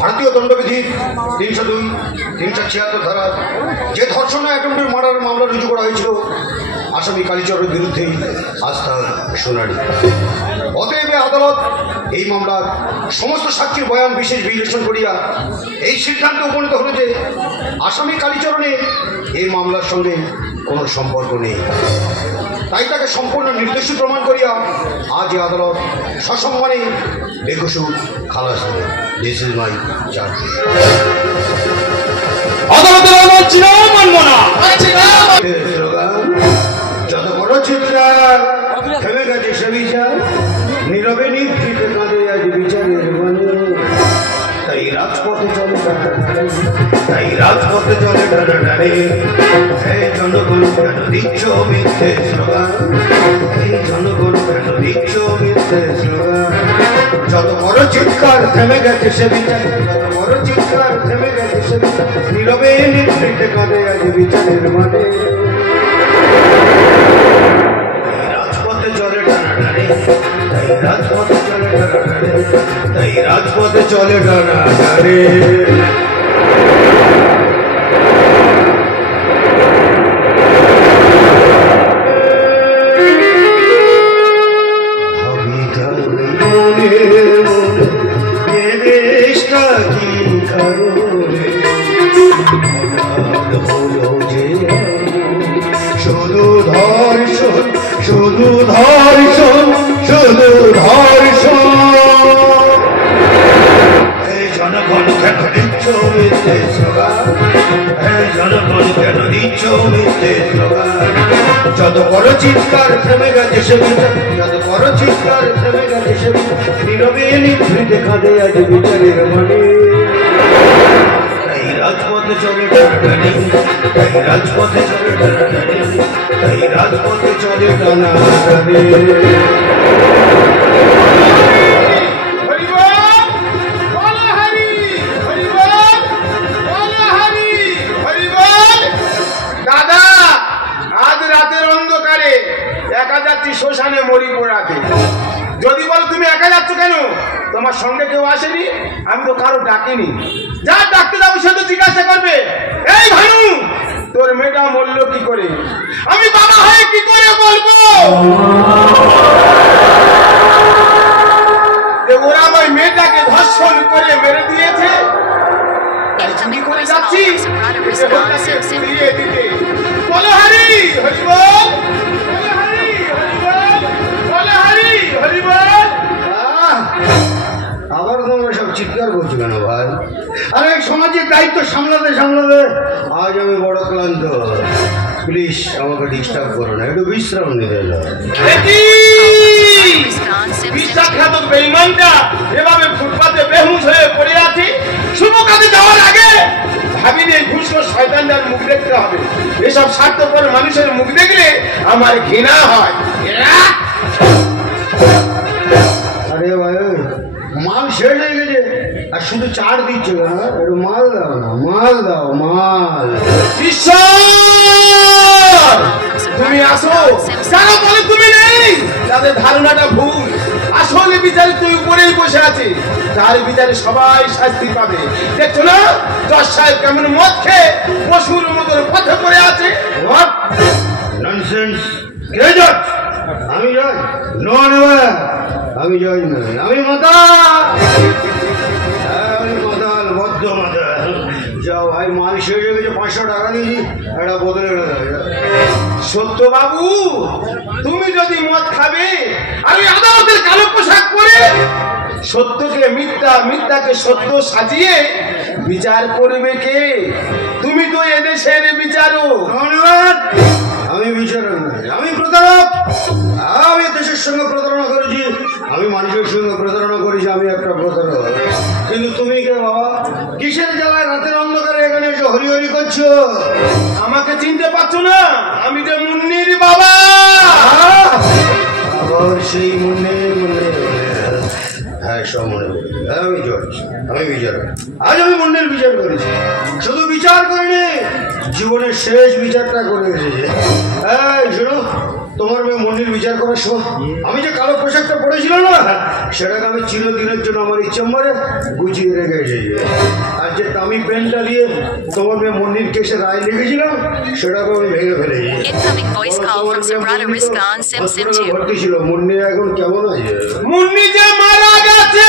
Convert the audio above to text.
ভারতীয় দণ্ডবিধির 302, 376 ধারা যে ধর্ষণ অ্যাটেম্পটেড মার্ডারের মামলা রুজু করা হয়েছিল আসামি কালীচরণের বিরুদ্ধে আজ তার শুনানি। অতএব আদালত এই মামলার সমস্ত সাক্ষীর বয়ান বিশেষ বিশ্লেষণ করিয়া এই সিদ্ধান্তে উপনীত হল যে আসামি কালীচরণের এই মামলার সঙ্গে কোনো সম্পর্ক নেই, তাই তাকে সম্পূর্ণ নির্দোষী প্রমাণ করিয়া আজ এই আদালত সসম্মানে বেকসুর খালাস দেবে। This is my charge. যত বড় চিৎকার থেমে গেছে সে বিচার, নীরবে নিভৃতে কাঁদে আজ বিচারের মনে। তাই রাজপথে চলে তাই রাজপথে চলে টানাটানে। এই জনগণ কেন দিচ্ছ মিথ্যে স্লোগান, এই জনগণ কেন দিচ্ছ মিথ্যে স্লোগান। যত বড় চিৎকার থেমে গেছে সে বিচার, যত বড় চিৎকার থেমে গেছে সে বিচার, নীরবে নিভৃতে কাঁদে আজ বিচারের মানে। রাজপথে চলে টানাটানে, তাই রাজপথে চলে টানাটানে, তাই রাজপথে চলে টানাটানে। শুধু ধর্ষণ, শুধু ধর্ষণ, শুধু ধর্ষণ। এই জনগণ কেন দিচ্ছ মিথ্যে স্লোগান, এই জনগণ কেন দিচ্ছ মিথ্যে স্লোগান। যত বড় চিৎকার থেমে গেছে সে বিচার, যত বড় চিৎকার থেমে গেছে সে বিচার, নীরবে নিভৃতে কাঁদে আজ বিচারের মানে। রাজপথে চলে টানাটানি, তাই রাজপথে চলে টানাটানি, তাই রাজপথে চলে টানাটানি। দাদা, আজ রাতের অন্ধকারে একা যাচ্ছি শ্মশানে মরি পোড়াতে। যদি বলো তুমি একা যাচ্ছ কেন, তোমার সঙ্গে কেউ আসেনি? আমি তো কারো ডাকিনি। যা ডাকতে যাবো সে তো জিজ্ঞাসা করবে, এই ভানু তোর মেয়েটা মরলো কি করে? আমি বাবা হয়ে কি করে বলবো? ওরা আমার মেয়েটাকে ধর্ষণ করে মেরে দিয়েছে, তাই চুরি করে যাচ্ছি ফিরিয়ে দিতে। বলো হরি হরি বল, বলো হরি হরি বল, বলো হরি হরি বল। আবার তোমরা সব চিৎকার করছো কেন ভাই? আরে সমাজের দায়িত্ব সামলাতে সামলাতে আজ আমি বড় ক্লান্ত। প্লিজ আমাকে ডিস্টার্ব করো না, একটু বিশ্রাম নিতে দাও। বিশ্বাসঘাতক বেঈমানটা এভাবে ফুটপাতে বেহুশ হয়ে পড়ে আছে। শুভ কাজে যাওয়ার আগে ভাবিনি এই ঘুষখোর শয়তানটার মুখ দেখতে হবে। এসব স্বার্থপর মানুষের মুখ দেখলে আমার ঘৃণা হয়। আরে ভাই মাল শেষ হয়ে গেছে আর শুধু চার দিচ্ছ কেন? একটু মাল দাও না, মাল দাও, মাল। তুমি আসো, যারা বলে তুমি নেই তাদের ধারণাটা ভুল। আসলে বিচারে তুই উপরেই বসে আছে, তার বিচারে সবাই শাস্তি পাবে। দেখছো না জজ সাহেব কেমন মদ খেয়ে পশুর মতন পথে পড়ে আছে? What nonsense! কে জজ? আমি জজ? নো নেভার, আমি জজ নই, আমি মাতাল। আমি মাতাল, বদ্ধ মাতাল। যাও ভাই, মাল শেষ হয়ে গেছে, 500 টাকা দিয়েছি, একটা বোতলে। সত্য বাবু, তুমি যদি মদ খাবে আমি আদালতের কালো পোশাক পরে সত্যকে মিথ্যা, মিথ্যাকে সত্য সাজিয়ে বিচার করবে কে? তুমি তো এদেশের বিচারক। ধন্যবাদ। আমি বিচারক নই, আমি প্রতারক। আমি দেশের সঙ্গে প্রতারণা করেছি, আমি মানুষের সঙ্গে প্রতারণা করেছি, আমি একটা প্রতারক। কিন্তু তুমি কে বাবা? কিসের জ্বালায় রাতের অন্ধকারে এখানে এসে হরি হরি করছো? আমাকে চিনতে পারছো না? আমি যে মুন্নির বাবা। আবার সেই মনে মনে। হ্যাঁ, সব মনে করি। আমি জজ, আমি বিচারক। আজ আমি মুন্নির বিচার করেছি, শুধু বিচার করিনি, জীবনের শেষ বিচারটা করে এসেছে। এই শোনো, তোমার মেয়ে মন্দির বিচার করার সময় আমি যে কালো পোশাকটা পরেছিলাম না, সেটাকে আমি চিরদিনের জন্য আমার ইচ্ছা মারে গুছিয়ে রেখে এসেছি। আর যে দামি পেনটা দিয়ে তোমার মেয়ে মন্দির কেসে রায় লিখেছিলাম, সেটাকে আমি ভেঙে ফেলেছি। Incoming voice call from Samrata Rizka on Sim Sim 2. ভর্তি ছিল। মুন্নি এখন কেমন আছে? মুন্নি যে মারা গেছে।